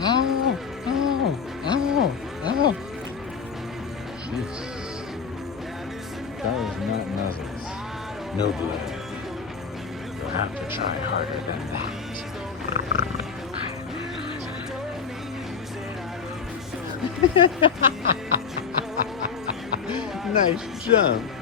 Ow! Ow! Ow! Ow! Jeez. That was not nuzzles. No blood. You'll have to try harder than that. Nice jump.